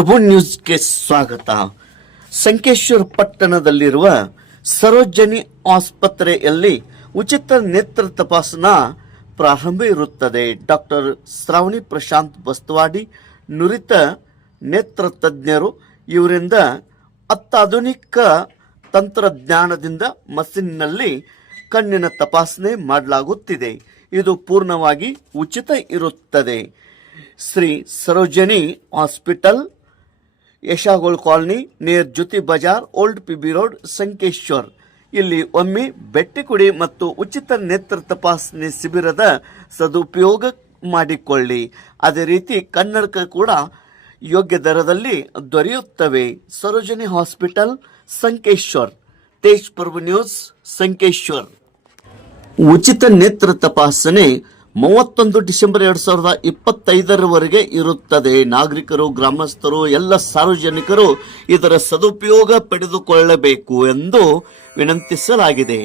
ಪ್ರಭು ನ್ಯೂಸ್ಗೆ ಸ್ವಾಗತ. ಸಂಕೇಶ್ವರ ಪಟ್ಟಣದಲ್ಲಿರುವ ಸರೋಜಿನಿ ಆಸ್ಪತ್ರೆಯಲ್ಲಿ ಉಚಿತ ನೇತ್ರ ತಪಾಸಣಾ ಪ್ರಾರಂಭ ಇರುತ್ತದೆ. ಡಾಕ್ಟರ್ ಶ್ರಾವಣಿ ಪ್ರಶಾಂತ್ ಬಸ್ತವಾಡಿ ನುರಿತ ನೇತ್ರ ತಜ್ಞರು. ಇವರಿಂದ ಅತ್ಯಾಧುನಿಕ ತಂತ್ರಜ್ಞಾನದಿಂದ ಮಷಿನ್ನಲ್ಲಿ ಕಣ್ಣಿನ ತಪಾಸಣೆ ಮಾಡಲಾಗುತ್ತಿದೆ. ಇದು ಪೂರ್ಣವಾಗಿ ಉಚಿತ ಇರುತ್ತದೆ. Shri Sarojini hospital, Yashagol colony, near Jyoti Bazar, old PB road, Sankeshwar. ಇಲ್ಲಿ ಒಮ್ಮೆ ಭೇಟಿ ಕೊಡಿ ಮತ್ತು ಉಚಿತ ನೇತ್ರ ತಪಾಸಣೆ ಶಿಬಿರದ ಸದುಪಯೋಗ ಮಾಡಿಕೊಳ್ಳಿ. ಅದೇ ರೀತಿ ಕನ್ನಡಕ ಕೂಡ ಯೋಗ್ಯ ದರದಲ್ಲಿ ದೊರೆಯುತ್ತವೆ. ಸರೋಜಿನಿ ಹಾಸ್ಪಿಟಲ್, ಸಂಕೇಶ್ವರ್. ತೇಜ್ ಪ್ರಭು ನ್ಯೂಸ್, ಸಂಕೇಶ್ವರ್. ಉಚಿತ ನೇತ್ರ ತಪಾಸಣೆ 31 ಡಿಸೆಂಬರ್ 2025 ಇರುತ್ತದೆ. ನಾಗರಿಕರು, ಗ್ರಾಮಸ್ಥರು, ಎಲ್ಲ ಸಾರ್ವಜನಿಕರು ಇದರ ಸದುಪಯೋಗ ಪಡೆದುಕೊಳ್ಳಬೇಕು ಎಂದು ವಿನಂತಿಸಲಾಗಿದೆ.